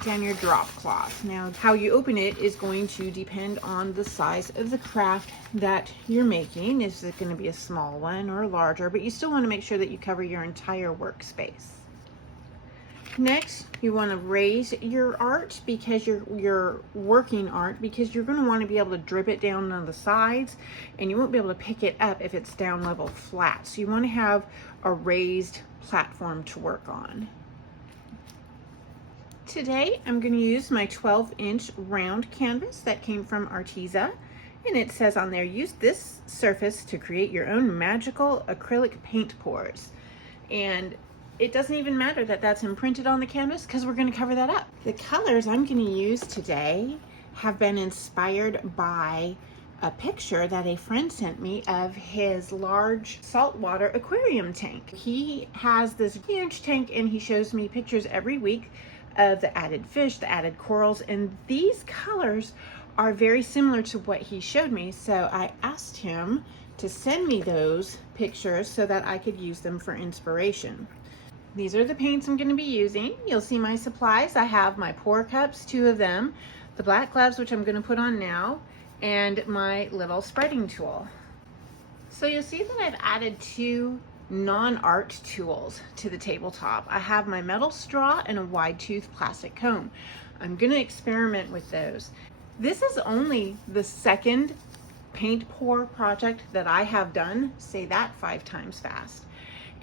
put down your drop cloth. Now, how you open it is going to depend on the size of the craft that you're making. Is it going to be a small one or larger? But you still want to make sure that you cover your entire workspace. Next, you want to raise your art, because your working art, because you're going to want to be able to drip it down on the sides, and you won't be able to pick it up if it's down level flat. So you want to have a raised platform to work on. Today, I'm going to use my 12-inch round canvas that came from Arteza, and it says on there, use this surface to create your own magical acrylic paint pours. And it doesn't even matter that that's imprinted on the canvas, because we're going to cover that up. The colors I'm going to use today have been inspired by a picture that a friend sent me of his large saltwater aquarium tank. He has this huge tank, and he shows me pictures every week of the added fish, the added corals, and these colors are very similar to what he showed me. So I asked him to send me those pictures so that I could use them for inspiration. These are the paints I'm going to be using. You'll see my supplies. I have my pour cups, 2 of them, the black gloves, which I'm going to put on now, and my little spreading tool. So you'll see that I've added 2 non-art tools to the tabletop. I have my metal straw and a wide tooth plastic comb. I'm going to experiment with those. This is only the second paint pour project that I have done. Say that 5 times fast.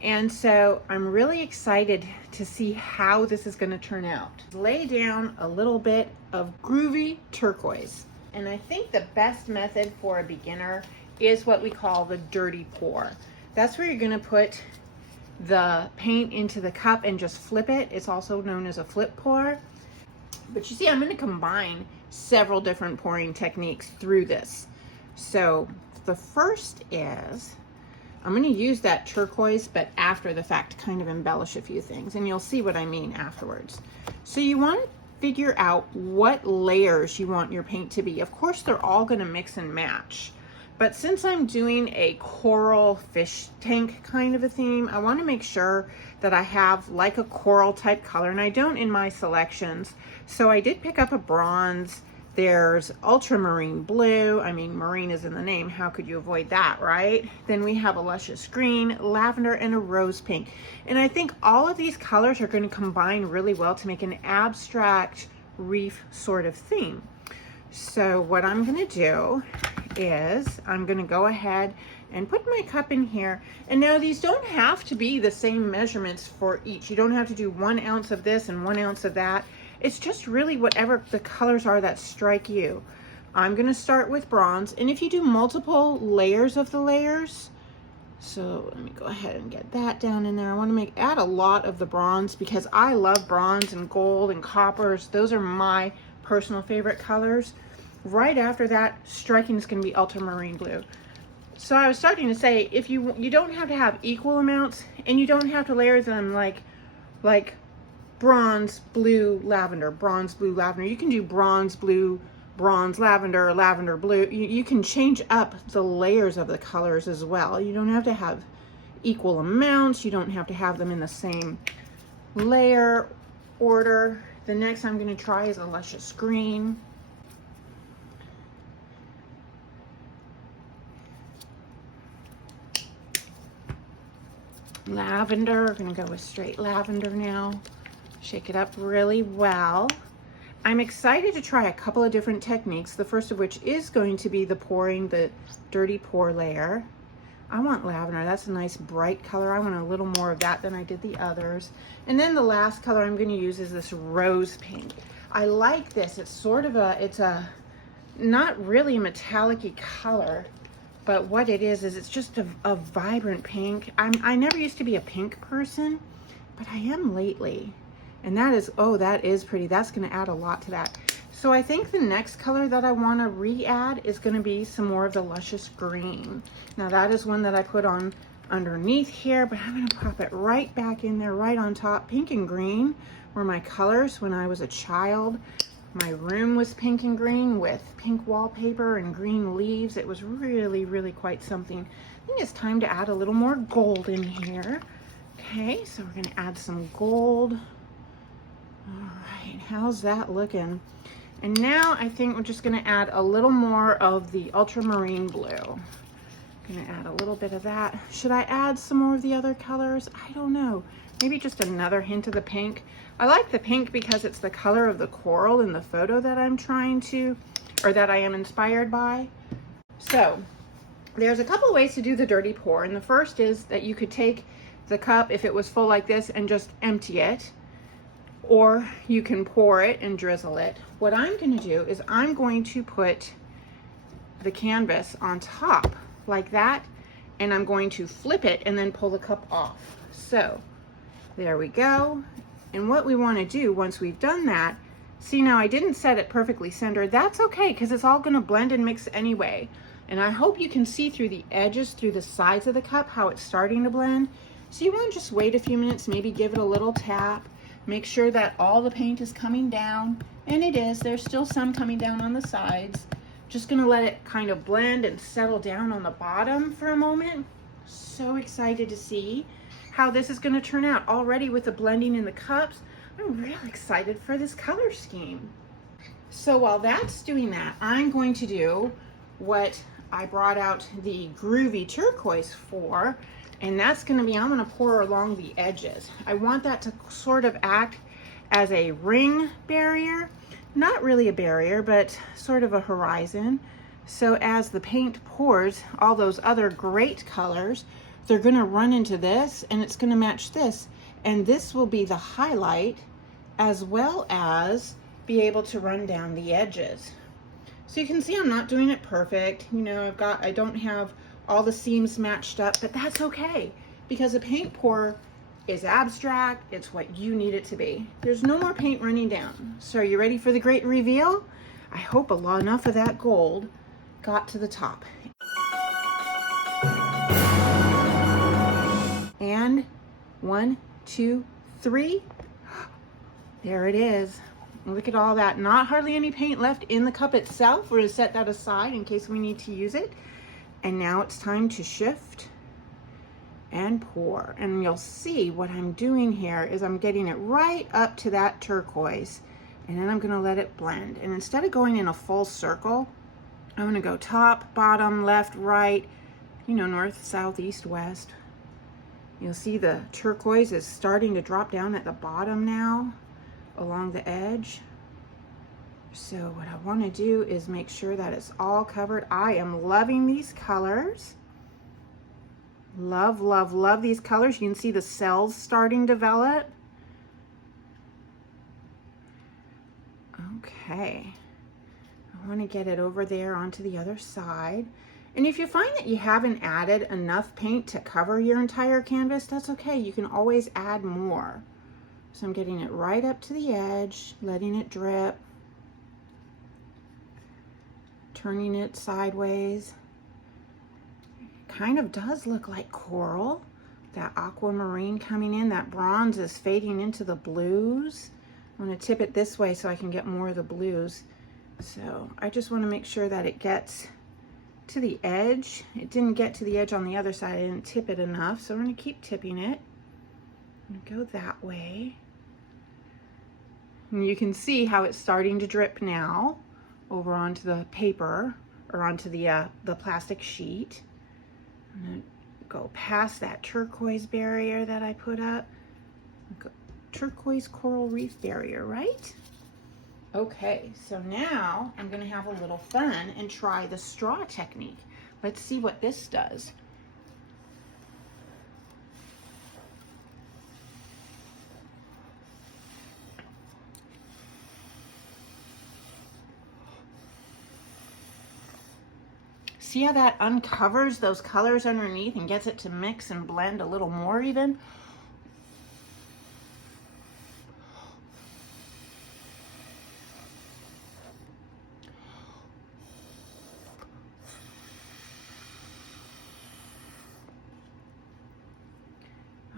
And so I'm really excited to see how this is going to turn out. Lay down a little bit of groovy turquoise. And I think the best method for a beginner is what we call the dirty pour. That's where you're going to put the paint into the cup and just flip it. It's also known as a flip pour. But you see, I'm going to combine several different pouring techniques through this. So the first is, I'm going to use that turquoise, but after the fact, to kind of embellish a few things, and you'll see what I mean afterwards. So you want to figure out what layers you want your paint to be. Of course, they're all going to mix and match, but since I'm doing a coral fish tank kind of a theme, I want to make sure that I have like a coral type color, and I don't in my selections. So I did pick up a bronze. There's ultramarine blue. I mean, marine is in the name. How could you avoid that, right? Then we have a luscious green, lavender, and a rose pink. And I think all of these colors are going to combine really well to make an abstract reef sort of theme. So what I'm going to do is I'm going to go ahead and put my cup in here. And now these don't have to be the same measurements for each. You don't have to do 1 ounce of this and 1 ounce of that. It's just really whatever the colors are that strike you. I'm going to start with bronze, and if you do multiple layers of the layers, so let me go ahead and get that down in there. I want to add a lot of the bronze because I love bronze and gold and coppers. Those are my personal favorite colors. Right after that, striking is going to be ultramarine blue. So I was starting to say, if you don't have to have equal amounts, and you don't have to layer them like bronze, blue, lavender, bronze, blue, lavender. You can do bronze, blue, bronze, lavender, lavender, blue. You can change up the layers of the colors as well. You don't have to have equal amounts. You don't have to have them in the same layer order. The next I'm going to try is a luscious green. Lavender, we're going to go with straight lavender now. Shake it up really well. I'm excited to try a couple of different techniques, the first of which is going to be the pouring, the dirty pour layer. I want lavender. That's a nice bright color. I want a little more of that than I did the others. And then the last color I'm going to use is this rose pink. I like this. It's sort of it's not really a metallic-y color, but what it is it's just a vibrant pink. I never used to be a pink person, but I am lately. And that is, oh, that is pretty. That's going to add a lot to that. So I think the next color that I want to re-add is going to be some more of the luscious green. Now that is one that I put on underneath here, but I'm going to pop it right back in there, right on top. Pink and green were my colors when I was a child. My room was pink and green with pink wallpaper and green leaves. It was really, really quite something. I think it's time to add a little more gold in here. Okay, so we're going to add some gold All right, how's that looking? And now I think we're just gonna add a little more of the ultramarine blue. Gonna add a little bit of that. Should I add some more of the other colors? I don't know. Maybe just another hint of the pink. I like the pink because it's the color of the coral in the photo that I'm trying to, or that I am inspired by. So there's a couple ways to do the dirty pour. And the first is that you could take the cup, if it was full like this, and just empty it. Or you can pour it and drizzle it. What I'm gonna do is I'm going to put the canvas on top like that, and I'm going to flip it and then pull the cup off. So there we go. And what we want to do once we've done that, see, now I didn't set it perfectly centered. That's okay, because it's all going to blend and mix anyway. And I hope you can see through the edges, through the sides of the cup, how it's starting to blend. So you want to just wait a few minutes, maybe give it a little tap, make sure that all the paint is coming down, and it is. There's still some coming down on the sides. Just gonna let it kind of blend and settle down on the bottom for a moment. So excited to see how this is gonna turn out. Already with the blending in the cups, I'm really excited for this color scheme. So while that's doing that, I'm going to do what I brought out the groovy turquoise for, and that's gonna be, I'm gonna pour along the edges. I want that to sort of act as a ring barrier. Not really a barrier, but sort of a horizon. So as the paint pours, all those other great colors, they're gonna run into this, and it's gonna match this. And this will be the highlight, as well as be able to run down the edges. So you can see I'm not doing it perfect. You know, I don't have all the seams matched up, but that's okay, because a paint pour is abstract. It's what you need it to be. There's no more paint running down. So are you ready for the great reveal? I hope enough of that gold got to the top. And 1, 2, 3. There it is. Look at all that. Not hardly any paint left in the cup itself. We're gonna set that aside in case we need to use it. And now it's time to shift and pour. And you'll see what I'm doing here is I'm getting it right up to that turquoise, and then I'm gonna let it blend. And instead of going in a full circle, I'm gonna go top, bottom, left, right, you know, north, south, east, west. You'll see the turquoise is starting to drop down at the bottom now along the edge. So what I want to do is make sure that it's all covered. I am loving these colors. Love, love, love these colors. You can see the cells starting to develop. Okay. I want to get it over there onto the other side. And if you find that you haven't added enough paint to cover your entire canvas, that's okay. You can always add more. So I'm getting it right up to the edge, letting it drip, turning it sideways. Kind of does look like coral. That aquamarine coming in, that bronze is fading into the blues. I'm going to tip it this way so I can get more of the blues. So I just want to make sure that it gets to the edge. It didn't get to the edge on the other side. I didn't tip it enough, so I'm going to keep tipping it and go that way. And you can see how it's starting to drip now over onto the paper, or onto the plastic sheet. I'm gonna go past that turquoise barrier that I put up. Turquoise coral reef barrier, right? Okay, so now I'm gonna have a little fun and try the straw technique. Let's see what this does. See how that uncovers those colors underneath and gets it to mix and blend a little more even?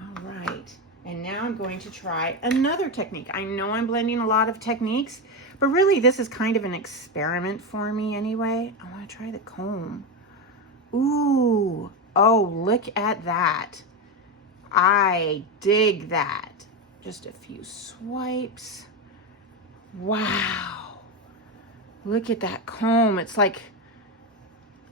All right, and now I'm going to try another technique. I know I'm blending a lot of techniques, but really this is kind of an experiment for me anyway. I want to try the comb. Ooh, oh, look at that. I dig that. Just a few swipes. Wow. Look at that comb. It's like,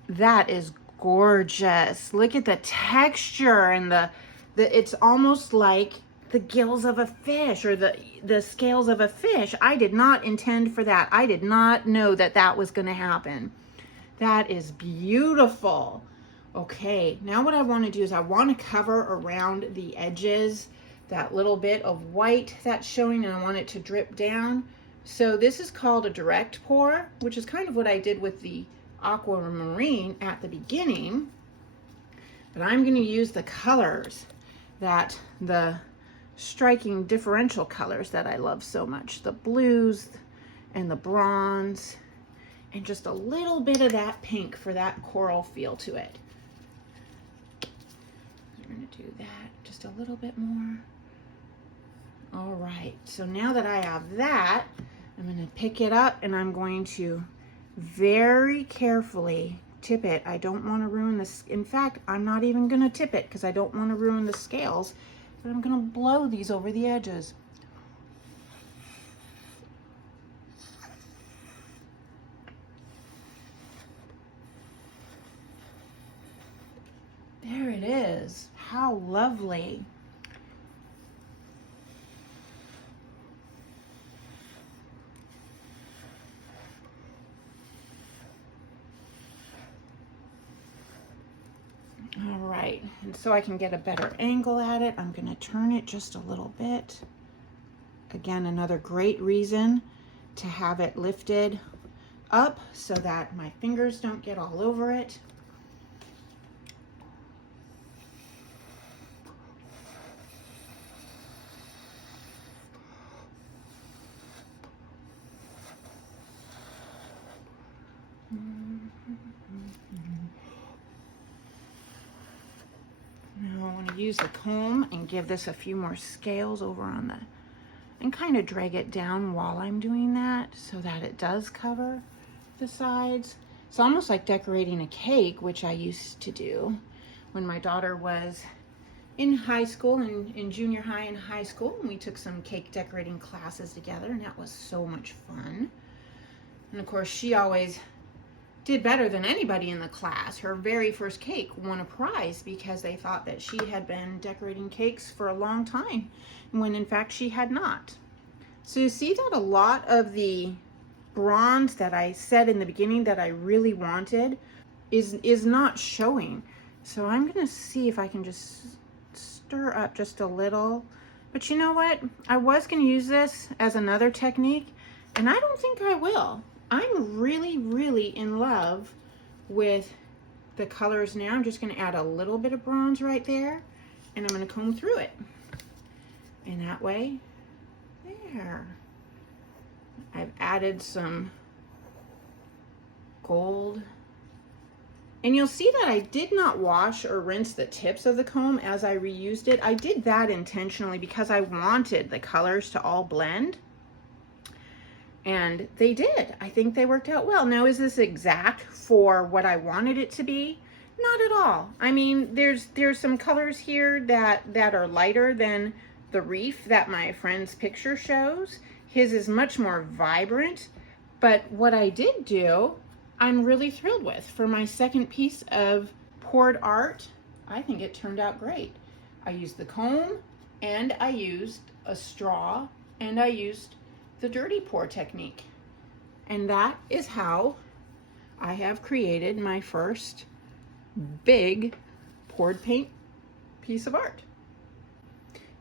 that is gorgeous. Look at the texture and it's almost like the gills of a fish or the scales of a fish. I did not intend for that. I did not know that that was going to happen. That is beautiful. Okay, now what I want to do is I want to cover around the edges, that little bit of white that's showing, and I want it to drip down. So this is called a direct pour, which is kind of what I did with the aquamarine at the beginning. But I'm going to use the colors, the striking differential colors that I love so much. The blues and the bronze, and just a little bit of that pink for that coral feel to it. I'm going to do that just a little bit more. All right, so now that I have that, I'm going to pick it up and I'm going to very carefully tip it. I don't want to ruin this. In fact, I'm not even going to tip it because I don't want to ruin the scales, but I'm going to blow these over the edges. There it is. How lovely. All right, and so I can get a better angle at it, I'm going to turn it just a little bit. Again, another great reason to have it lifted up so that my fingers don't get all over it. Now I want to use the comb and give this a few more scales over on and kind of drag it down while I'm doing that so that it does cover the sides. It's almost like decorating a cake, which I used to do when my daughter was in high school and in junior high and high school. And we took some cake decorating classes together, and that was so much fun. And of course, she always did better than anybody in the class. Her very first cake won a prize because they thought that she had been decorating cakes for a long time, when in fact she had not. So you see that a lot of the bronze that I said in the beginning that I really wanted is not showing. So I'm gonna see if I can just stir up just a little. But you know what? I was gonna use this as another technique, and I don't think I will. I'm really, really in love with the colors now. I'm just going to add a little bit of bronze right there, and I'm going to comb through it. And that way, there. I've added some gold. And you'll see that I did not wash or rinse the tips of the comb as I reused it. I did that intentionally because I wanted the colors to all blend. And they did. I think they worked out well. Now, is this exact for what I wanted it to be? Not at all. I mean, there's some colors here that are lighter than the reef that my friend's picture shows. His is much more vibrant. But what I did do, I'm really thrilled with. For my second piece of poured art, I think it turned out great. I used the comb, and I used a straw, and I used the dirty pour technique. And that is how I have created my first big poured paint piece of art.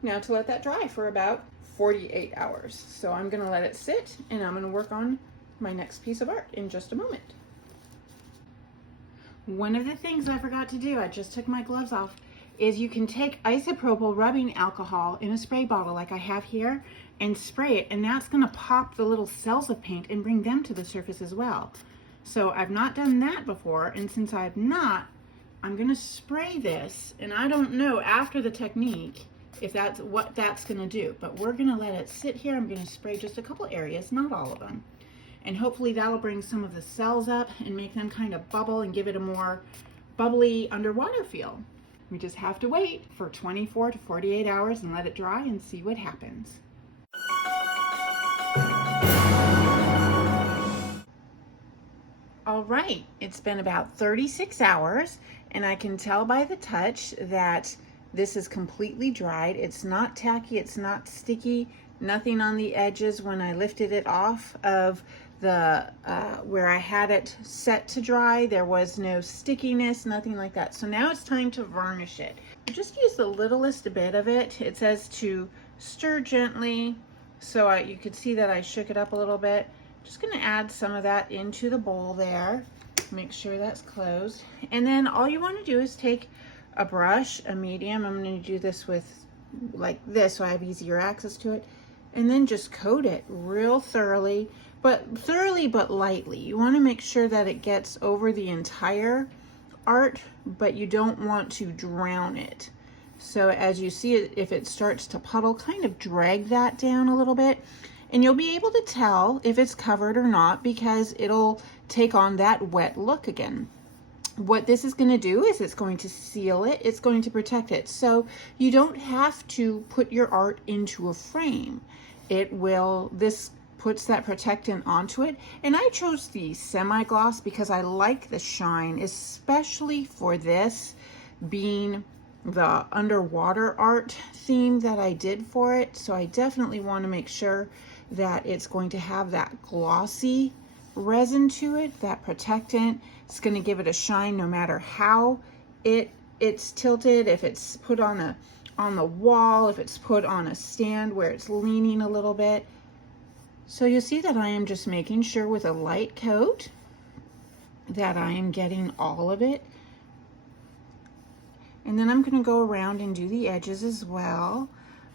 Now to let that dry for about 48 hours. So I'm gonna let it sit, and I'm gonna work on my next piece of art in just a moment. One of the things I forgot to do, I just took my gloves off, is you can take isopropyl rubbing alcohol in a spray bottle like I have here and spray it, and that's going to pop the little cells of paint and bring them to the surface as well. So I've not done that before, and since I've not, I'm going to spray this, and I don't know after the technique if that's what that's going to do, but we're going to let it sit here. I'm going to spray just a couple areas, not all of them, and hopefully that'll bring some of the cells up and make them kind of bubble and give it a more bubbly underwater feel. We just have to wait for 24 to 48 hours and let it dry and see what happens. All right, it's been about 36 hours and I can tell by the touch that this is completely dried. It's not tacky, it's not sticky, nothing on the edges. When I lifted it off of the where I had it set to dry, there was no stickiness, nothing like that. So now it's time to varnish it. Just use the littlest bit of it. It says to stir gently, so you could see that I shook it up a little bit. Just gonna add some of that into the bowl there. Make sure that's closed. And then all you wanna do is take a brush, a medium. I'm gonna do this with like this so I have easier access to it. And then just coat it real thoroughly but lightly. You wanna make sure that it gets over the entire art, but you don't want to drown it. So as you see it, if it starts to puddle, kind of drag that down a little bit. And you'll be able to tell if it's covered or not because it'll take on that wet look again. What this is going to do is it's going to seal it, it's going to protect it. So you don't have to put your art into a frame. This puts that protectant onto it. And I chose the semi-gloss because I like the shine, especially for this being the underwater art theme that I did for it. So I definitely want to make sure that it's going to have that glossy resin to it, that protectant. It's going to give it a shine no matter how it's tilted, if it's put on the wall, if it's put on a stand where it's leaning a little bit. So you'll see that I am just making sure with a light coat that I am getting all of it. And then I'm going to go around and do the edges as well.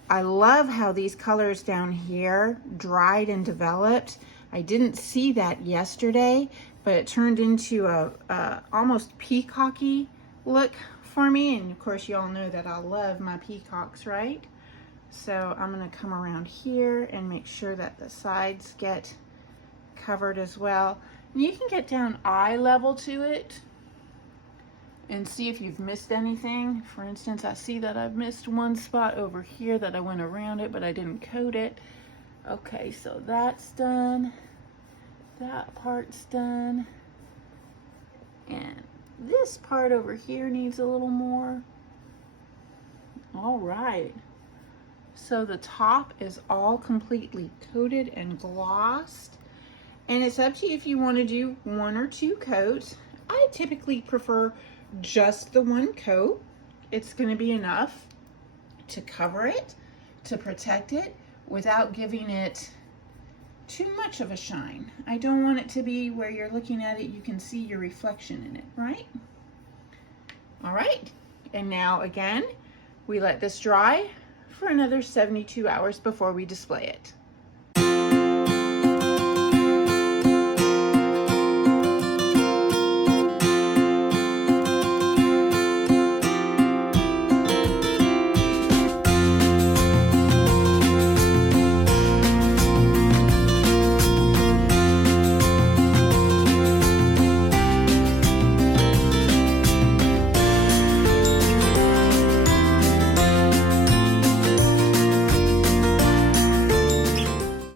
I love how these colors down here dried and developed. I didn't see that yesterday, but it turned into a almost peacocky look for me. And of course you all know that I love my peacocks, right? So I'm gonna come around here and make sure that the sides get covered as well. And you can get down eye level to it and see if you've missed anything. For instance, I see that I've missed one spot over here that I went around it, but I didn't coat it. Okay, so that's done. That part's done. And this part over here needs a little more. All right. So the top is all completely coated and glossed. And it's up to you if you want to do one or two coats. I typically prefer just the one coat. It's going to be enough to cover it, to protect it, without giving it too much of a shine. I don't want it to be where you're looking at it, you can see your reflection in it, right? All right, and now again, we let this dry for another 72 hours before we display it.